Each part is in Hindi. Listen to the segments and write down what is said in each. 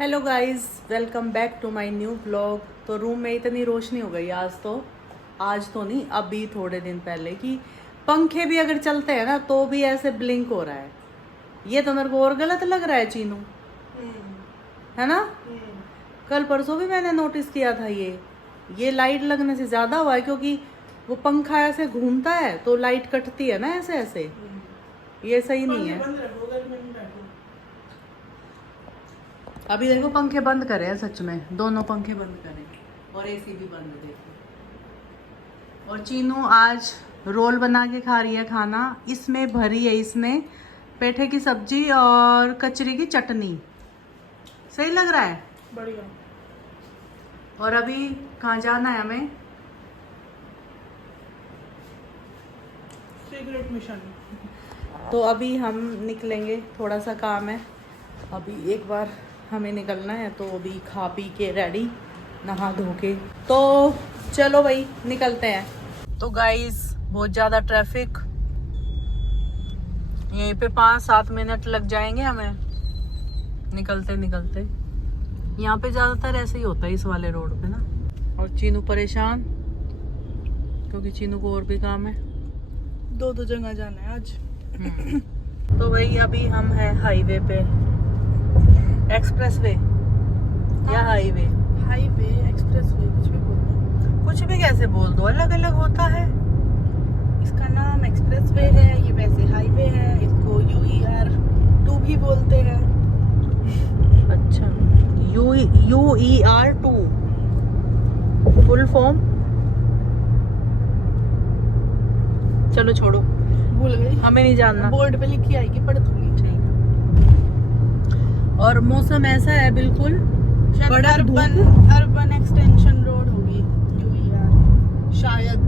Hello guys, welcome back to my new blog. तो रूम में इतनी रोशनी हो गई आज तो नहीं, अभी थोड़े दिन पहले कि पंखे भी अगर चलते हैं ना तो भी ऐसे ब्लिंक हो रहा है। ये तो मेरे को और गलत लग रहा है चीनू, है ना। कल परसों भी मैंने नोटिस किया था ये लाइट लगने से ज़्यादा हुआ है, क्योंकि वो पंखा ऐसे घूमता है तो लाइट कटती है ना ऐसे ऐसे। ये सही नहीं है। अभी देखो पंखे बंद करे हैं, सच में दोनों पंखे बंद करे और एसी भी बंद देखो। और चीनू आज रोल बना के खा रही है खाना। इसमें भरी है इसने पेठे की सब्जी और कचरी की चटनी। सही लग रहा है, बढ़िया। और अभी कहाँ जाना है हमें? Secret mission. तो अभी हम निकलेंगे, थोड़ा सा काम है अभी, एक बार हमें निकलना है। तो अभी खा पी के रेडी, नहा धो के, तो चलो भाई निकलते हैं। तो गाइस बहुत ज़्यादा ट्रैफिक, यहीं पे 5-7 मिनट लग जाएंगे हमें निकलते निकलते। यहाँ पे ज़्यादातर ऐसे ही होता है इस वाले रोड पे ना। और चीनू परेशान क्योंकि चीनू को और भी काम है, दो जगह जाना है आज। तो भाई अभी हम हैं हाईवे पे, एक्सप्रेसवे या हाईवे। हाईवे, एक्सप्रेसवे, कुछ भी बोल दो। कुछ भी कैसे बोल दो, अलग अलग होता है। इसका नाम एक्सप्रेसवे है, ये वैसे हाईवे है। इसको UER2 भी बोलते हैं। अच्छा, UER2 फुल फॉर्म। चलो छोड़ो, भूल गई, हमें नहीं जानना। बोर्ड पे लिखी आएगी, पढ़ दूंगी। और मौसम ऐसा है बिल्कुल, बड़ा अर्बन एक्सटेंशन रोड होगी UER, शायद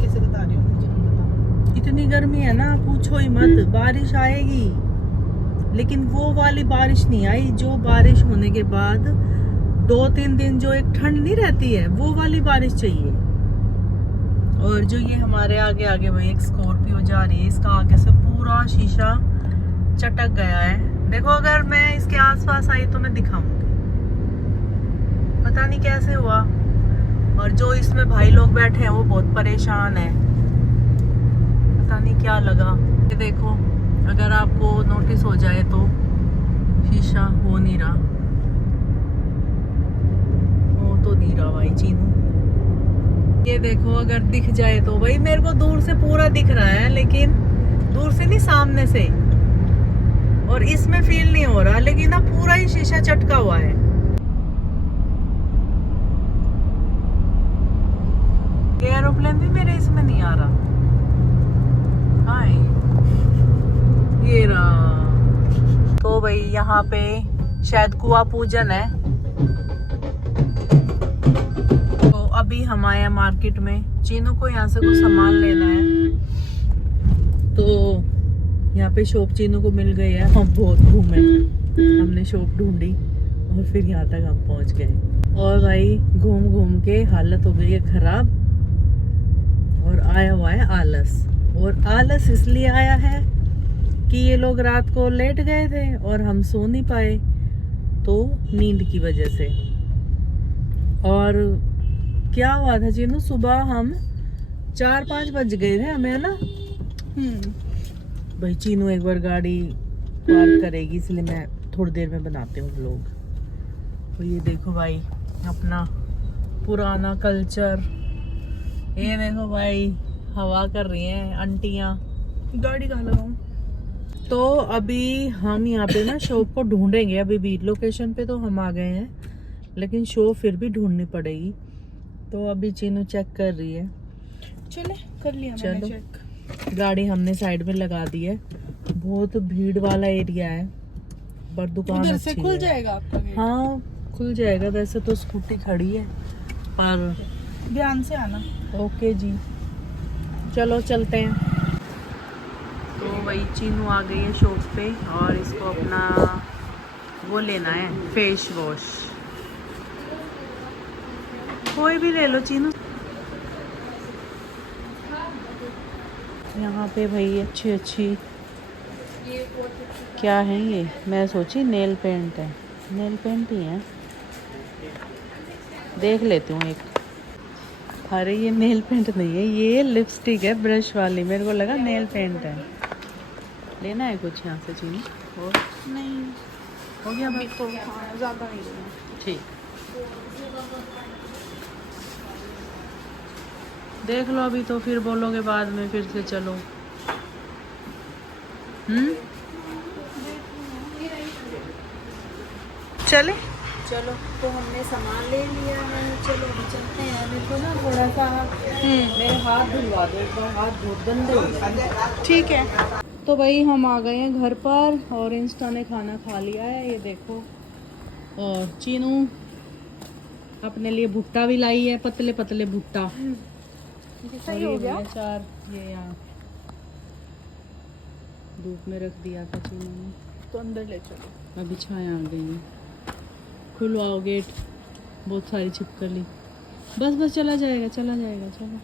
कैसे बता रही हूँ, मुझे नहीं पता। इतनी गर्मी है ना, पूछो ही मत। बारिश आएगी लेकिन वो वाली बारिश नहीं आई जो बारिश होने के बाद 2-3 दिन जो एक ठंड नहीं रहती है, वो वाली बारिश चाहिए। और जो ये हमारे आगे आगे वही एक स्कॉर्पियो जा रही है, इसका आगे से पूरा शीशा चटक गया है। देखो अगर मैं इसके आसपास आई तो मैं दिखाऊंगी, पता नहीं कैसे हुआ। और जो इसमें भाई लोग बैठे हैं वो बहुत परेशान है, पता नहीं क्या लगा। ये देखो, अगर आपको नोटिस हो जाए तो शीशा हो नहीं रहा, हो तो नहीं रहा भाई चीनू। ये देखो अगर दिख जाए तो, भाई मेरे को दूर से पूरा दिख रहा है, लेकिन दूर से नहीं सामने से, और इसमें फील नहीं हो रहा, लेकिन ना पूरा ही शीशा चटका हुआ है। एरोप्लेन भी मेरे इसमें नहीं आ रहा। हाँ ये रहा। तो भाई यहाँ पे शायद कुआं पूजन है, तो अभी हम आए हैं मार्केट में। चीनू को यहाँ से कुछ सामान लेना है, तो यहाँ पे शॉप चीनू को मिल गई है। हम बहुत घूमे, हमने शॉप ढूंढी और फिर यहाँ तक हम पहुँच गए। और भाई घूम घूम के हालत हो गई है खराब, और आया हुआ है आलस। और आलस इसलिए आया है कि ये लोग रात को लेट गए थे और हम सो नहीं पाए, तो नींद की वजह से। और क्या हुआ था चीनू, सुबह हम 4-5 बज गए थे हमें, है ना। भाई चीनू एक बार गाड़ी पार्क करेगी, इसलिए मैं थोड़ी देर में बनाती हूँ व्लॉग। तो ये देखो भाई अपना पुराना कल्चर। ये देखो भाई हवा कर रही हैं आंटियाँ। गाड़ी कहाँ लगाऊं? तो अभी हम यहाँ पे ना शॉप को ढूंढेंगे। अभी भी लोकेशन पे तो हम आ गए हैं, लेकिन शॉप फिर भी ढूंढनी पड़ेगी। तो अभी चीनू चेक कर रही है। चले, कर लिया मैंने चेक। गाड़ी हमने साइड में लगा दी है, बहुत भीड़ वाला एरिया है, पर दुकान उधर अच्छी से खुल है। जाएगा आपका गेट? हाँ खुल जाएगा, वैसे तो स्कूटी खड़ी है, पर ध्यान से आना। ओके जी, चलो चलते हैं। तो वही चीनू आ गई है शॉप पे, और इसको अपना वो लेना है, फेस वॉश। कोई भी ले लो चीनू। यहाँ पे भाई अच्छी क्या है ये, मैं सोची नेल पेंट है। नेल पेंट ही है, देख लेती हूँ एक। अरे ये नेल पेंट नहीं है, ये लिपस्टिक है ब्रश वाली, मेरे को लगा नेल पेंट है। लेना है कुछ यहाँ से चीनी और? नहीं हो गया अभी बस? तो हाँ ज़्यादा नहीं लेना। ठीक, देख लो अभी तो फिर बोलोगे बाद में फिर से चलो। चले चलो तो हमने सामान ले लिया है, चलो अभी चलते हैं। मेरे को ना थोड़ा सा मेरे हाथ धुलवा दो, एक बार हाथ बहुत गंदे हो गए। ठीक है। तो भाई हम आ गए हैं घर पर और इंस्टा ने खाना खा लिया है, ये देखो। और चीनू अपने लिए भुट्टा भी लाई है, पतले पतले भुट्टा। सही हो गया। चार ये यहाँ धूप में रख दिया था चीनू ने, तो अंदर ले चलो। अभी छाया आ गई है। खुलवाओ गेट, बहुत सारी छिपकली। बस बस चला जाएगा चला जाएगा, चलो।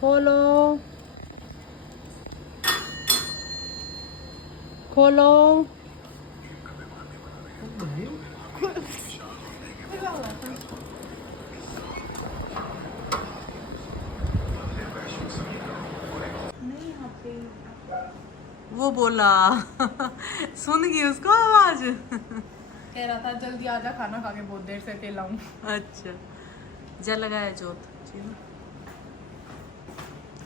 खोलो खोलो। वो बोला सुन गई उसको आवाज। कह रहा था जल्दी आजा, खाना खा के बहुत देर से अकेला हूँ। अच्छा, जल लगाया जोत।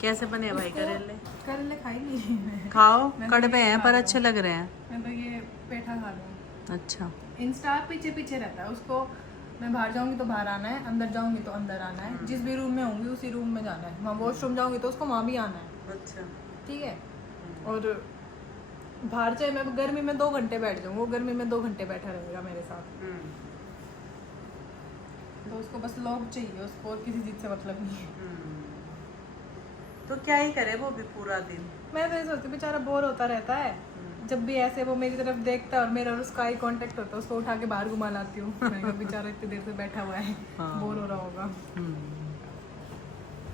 कैसे बने भाई करेले? करेले खाई नहीं। खाओ, मैं कड़वे हैं पर खा अच्छे लग रहे हैं। मैं तो ये पेठा खा लूँ। अच्छा, इंस्टा पीछे पीछे रहता है उसको। मैं बाहर जाऊंगी तो बाहर आना है, अंदर जाऊंगी तो अंदर आना है, जिस भी रूम में होंगी उसी रूम में जाना है। वहाँ वॉशरूम जाऊंगी तो उसको वहाँ भी आना है। अच्छा, ठीक है। और बाहर चाहे मैं गर्मी में 2 घंटे बैठ जाऊँ, वो गर्मी में 2 घंटे बैठा रहेगा मेरे साथ। तो उसको बस लोग चाहिए, उसको और किसी चीज से मतलब नहीं है। तो क्या ही करे वो भी पूरा दिन। मैं तो ये सोचती हूँ बेचारा बोर होता रहता है। जब भी ऐसे वो मेरी तरफ देखता है और मेरा और उसका आई कांटेक्ट होता है, उसको उठा के बाहर घुमा लाती हूँ। मैं कहा बेचारा इतनी देर से बैठा हुआ है, बोर हो रहा होगा।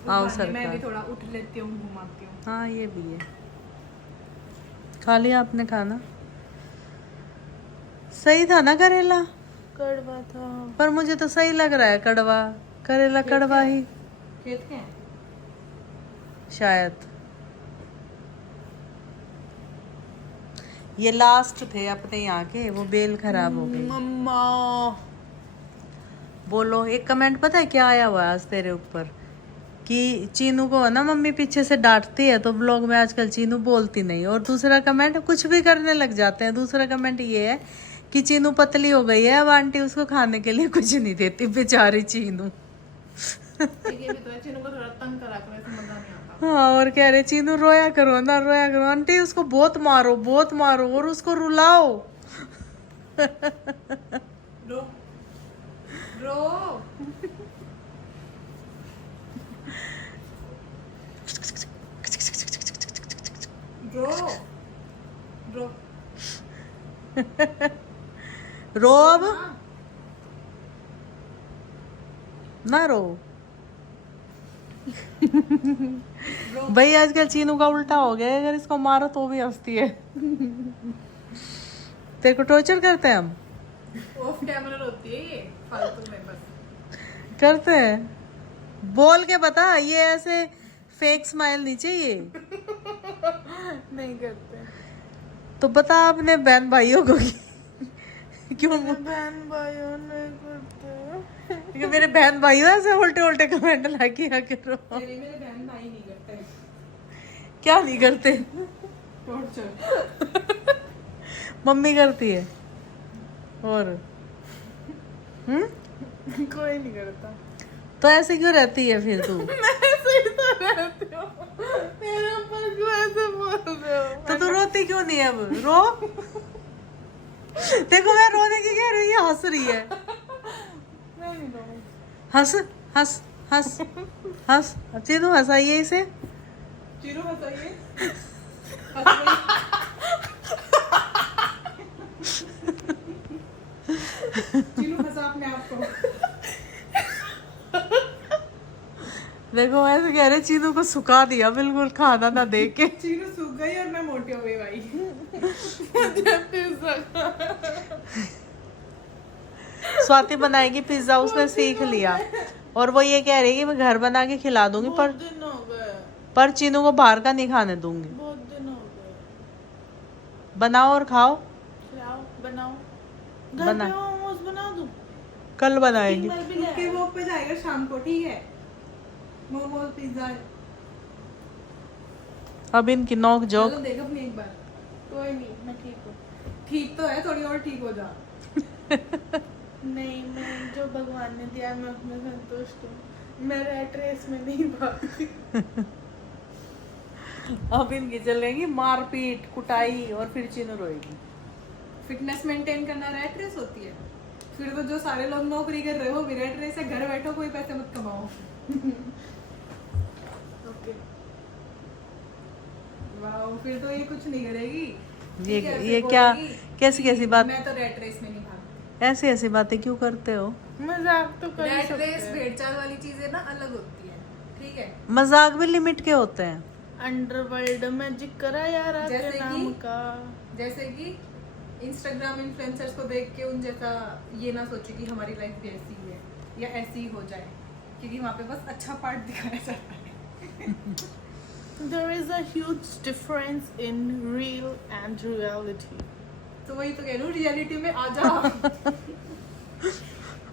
आओ उस बहाने मैं भी सरकार। थोड़ा उठ लेती हूँ, घुमाती हूँ। हाँ ये भी है। खा लिया आपने खाना? सही था ना करेला? कड़वा था। पर मुझे तो सही लग रहा है कड़वा। करेला कड़वा ही खेत के हैं? शायद। ये लास्ट थे अपने यहाँ के, वो बेल खराब हो गई। मम्मा बोलो, एक कमेंट पता है क्या आया हुआ है आज तेरे ऊपर? कि चीनू को ना मम्मी पीछे से डांटती है तो ब्लॉग में आजकल चीनू बोलती नहीं। और दूसरा कमेंट, कुछ भी करने लग जाते हैं। दूसरा कमेंट ये है कि चीनू पतली हो गई है, अब आंटी उसको खाने के लिए कुछ नहीं देती, बेचारी चीनू। ये भी तो है, चीनू को थोड़ा तंग करा करो, ऐसे मजा नहीं आता। हाँ, और कह रहे चीनू रोया करो ना, रोया करो आंटी, उसको बहुत मारो और उसको रुलाओ। रो रो। रो रो रो अब ना रो। भाई आजकल चीनू का उल्टा हो गया है, अगर इसको मारो तो भी हंसती है। तेरे को टॉर्चर करते हैं हम? ऑफ कैमरा रोती है ये फालतू में बस। करते हैं, बोल के बता। ये ऐसे फेक स्माइल नहीं चाहिए। नहीं करते। तो बता अपने बहन भाइयों को क्यों? बहन भाइयों नहीं करते। क्योंकि मेरे बहन भाइयों ऐसे उल्टे उल्टे कमेंट ला किया करो। मेरे बहन भाई नहीं करते। क्या नहीं करते? टॉर्चर मम्मी करती है। और कोई नहीं करता। तो ऐसे क्यों रहती है फिर तू? मैं ऐसे ही तो रहती हूँ। मेरे ऊपर क्यों ऐसे बोल रहे हो? तो तू रोती क्यों नहीं है अब? रो। देखो मैं रोने की कह रही है, हंस रही है। मैं नहीं रोऊँ। हंस हंस हंस हंस। चीनू हंसाइए इसे। चीनू बताइए। चीनू हंसा अपने आप को। देखो ऐसे कह रहे चीनू को सुखा दिया बिल्कुल खाना ना दे के। चीनू सूख गई और मैं मोटी हो गई भाई। मुझे पिज्जा स्वाति बनाएगी पिज्जा, उसने सीख लिया और वो ये कह रही है कि मैं घर बना के खिला दूंगी, दिन हो गए, पर चीनू को बाहर का नहीं खाने दूंगी। बहुत दिन हो गए। बनाओ और खाओ। खिलाओ, बनाओ, घर बना। पे मोमोज बना दूं। कल बनाएगी। उसके वो पे जाएगा शाम को, ठीक है? मोमोज पिज्जा। अब इनकी नोक जोक। चलो देख अपनी एक बार। कोई नहीं, मैं ठीक हूँ। ठीक तो है, थोड़ी और ठीक हो जा। नहीं, मैं जो भगवान ने दिया मैं उसमें संतुष्ट हूँ। मैं रैट रेस में नहीं भागती। अब इनकी चलेगी मारपीट कुटाई और फिर चीनू रोएगी। फिटनेस मेंटेन करना रैट रेस होती है। फिर तो जो सारे लोग नौकरी कर रहे हो भी रैट रेस है, घर बैठो कोई पैसे मत कमाओ। ओके, वाओ, फिर तो ये कुछ नहीं करेगी। ये क्या कैसी कैसी बात, मैं तो रैट रेस में नहीं भागती। ऐसी ऐसी बातें क्यों करते हो? मजाक तो कर रैट रेस भेड़चाल वाली चीजें ना अलग होती है, ठीक है? मजाक भी लिमिट के होते हैं। अंडरवर्ल्ड में जिक्र है यार आपके नाम का। जैसे कि इंस्टाग्राम इन्फ्लुएंसर्स को देख के उन जैसा ये ना सोचे कि हमारी लाइफ भी ऐसी ही है या ऐसी ही हो जाए, क्योंकि वहाँ पे बस अच्छा पार्ट दिखाया जाता है। There is a huge difference in real and reality. तो वही तो कह रही हूँ, रियलिटी में आ जा।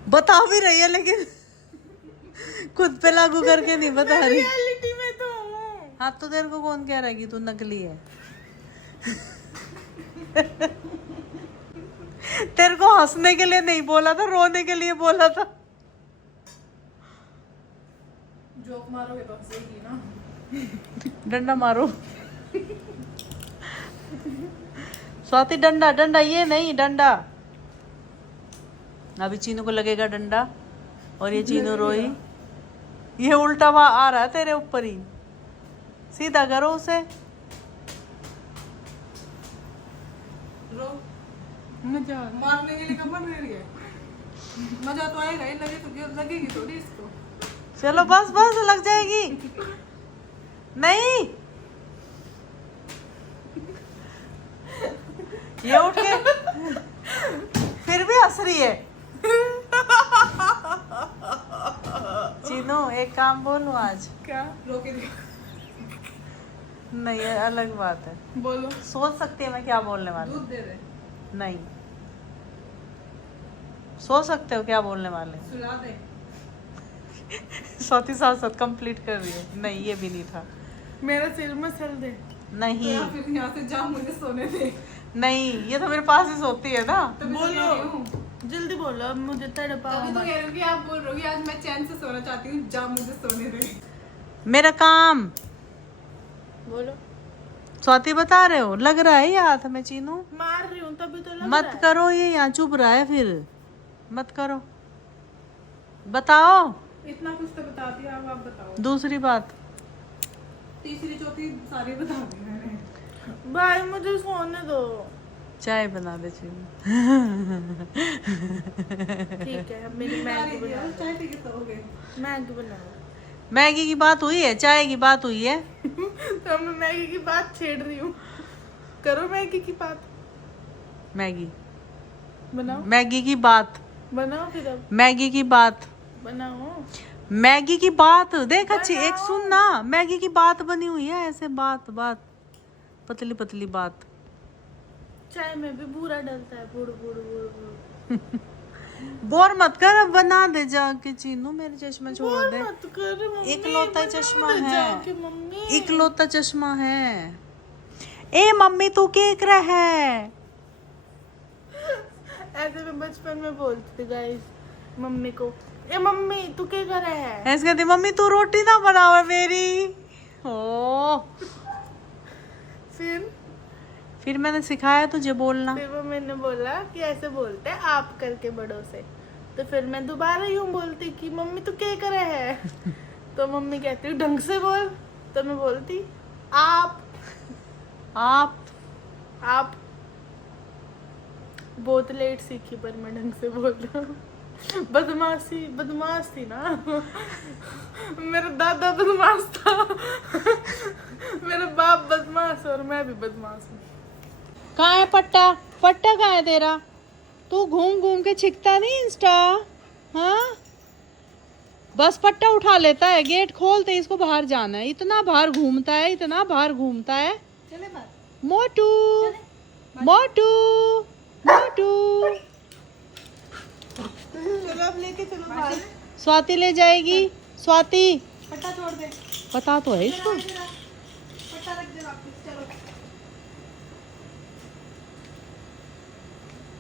बता भी रही है लेकिन खुद पे लागू करके नहीं बता रही। रियलिटी में तो हूँ। हाँ तो तेरे को कौन कह रहा है कि तू नकली है? तेरे को हंसने के लिए नहीं बोला था, रोने के लिए बोला था। जोक मारोगे तो हंसेगी ना। डंडा मारो। स्वाति डंडा, डंडा ये नहीं, डंडा। अभी चीनू को लगेगा डंडा और ये चीनू रोई। ये उल्टा आ रहा है तेरे ऊपर ही, सीधा करो उसे। रो, मजा मारने के लिए कमर ले रही है। मजा तो आएगा ही, लगेगी थोड़ी इसको। चलो बस बस, लग जाएगी। नहीं, ये उठ के फिर भी हंस रही है। चीनू एक काम बोलूं आज? क्या? रोके दे। नहीं, ये अलग बात है। बोलो। सोच सकती है मैं क्या बोलने वाली? दूध दे दे। नहीं, सोच सकते हो क्या बोलने वाले? सुला दे। साथ ही साथ कंप्लीट कर रही है। नहीं, ये भी नहीं था। मेरा सिर में चल दे। नहीं, तो फिर यहाँ से जा, मुझे सोने दे। नहीं, ये तो मेरे पास ही सोती है ना। तो बोलो, जल्दी बोलो, अब मुझे तड़पा। अभी तो कह रही हूँ कि आप बोल रहे हो कि आज मैं चैन से सोना चाहती हूँ, जा मुझे सोने दे। मेरा काम बोलो। स्वाति बता रहे हो, लग रहा है ये हाथ में चीनू। मार रही हूँ तभी तो लग मत रहा है। करो, ये यहाँ चुप रहा है, फिर मत करो। बताओ। इतना कुछ तो बता दिया, अब आप बताओ। दूसरी बात, तीसरी चौथी सारी बता दी मैंने। भाई मुझे सोने दो। चाय बना दे चीनू। ठीक है, अब मेरी मैगी बनाओ। चाय पी के सोओगे? मैगी बनाओ। मैगी की बात हुई है, चाय की बात हुई है। तो मैं मैगी की बात छेड़ रही हूँ। करो मैगी की बात। मैगी बनाओ। मैगी की बात बनाओ फिर, अब मैगी की बात बनाओ। मैगी की बात देख अच्छी, एक सुन ना, मैगी की बात बनी हुई है ऐसे, बात बात पतली पतली बात। चाय में भी बूरा डलता है, बुड़ बुड़ बुड़ बुड़। बोर मत कर, अब बना दे जाके चीनू, मेरे चश्मा छोड़ दे। मत कर मम्मी, इकलौता चश्मा है, जाके मम्मी। इकलौता चश्मा है। ए मम्मी तू क्या कर रहा है? ऐसे मैं बचपन में बोलती थी गाइस मम्मी को, ए मम्मी तू क्या कर रहा है? ऐसे कहती, मम्मी तू रोटी ना बनावे मेरी। ओ फिर मैंने सिखाया तुझे बोलना। फिर वो मैंने बोला कि ऐसे बोलते हैं आप करके बड़ों से, तो फिर मैं दोबारा यूं बोलती कि मम्मी तू क्या कर रहा है? तो मम्मी कहती ढंग से बोल, तो मैं बोलती आप बहुत लेट सीखी, पर मैं ढंग से बोल रहा हूँ। बदमाशी बदमाश थी ना। मेरा दादा बदमाश था। मेरा बाप बदमाश और मैं भी बदमाश हूँ। कहाँ है पट्टा? पट्टा कहाँ है तेरा? तू घूम घूम के छिकता नहीं इंस्टा, हाँ? बस पट्टा उठा लेता है, गेट खोलते इसको बाहर जाना है, इतना बाहर घूमता है, इतना बाहर घूमता है। चले बात। मोटू मोटू मोटू, चलो अब लेके चलो बाहर। स्वाति ले जाएगी। स्वाति पट्टा छोड़ दे। पता तो है इसको। पट्टा रख दे वापस, चलो।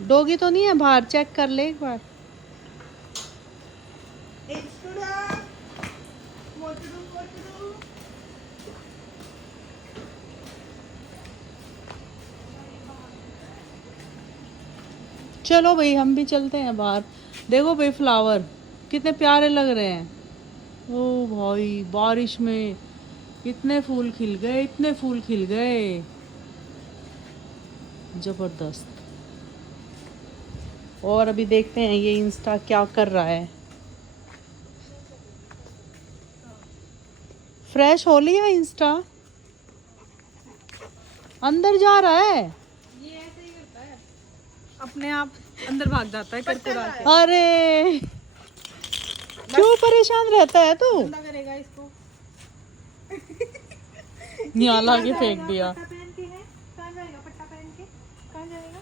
डोगी तो नहीं है बाहर, चेक कर ले एक बार। चलो भाई हम भी चलते हैं बाहर। देखो भाई फ्लावर कितने प्यारे लग रहे हैं। ओ भाई बारिश में इतने फूल खिल गए, इतने फूल खिल गए, जबरदस्त। और अभी देखते हैं ये इंस्टा क्या कर रहा है। फ्रेश हो लिया इंस्टा, अंदर जा रहा है। ये ऐसे ही करता है, अपने आप अंदर भाग जाता है करकुरा के। अरे क्यों परेशान रहता है तू? गंदा करेगा इसको। नियाला के फेंक दिया। पट्टा पहन के है, कहाँ जाएगा? पट्टा पहन के कहाँ जाएगा?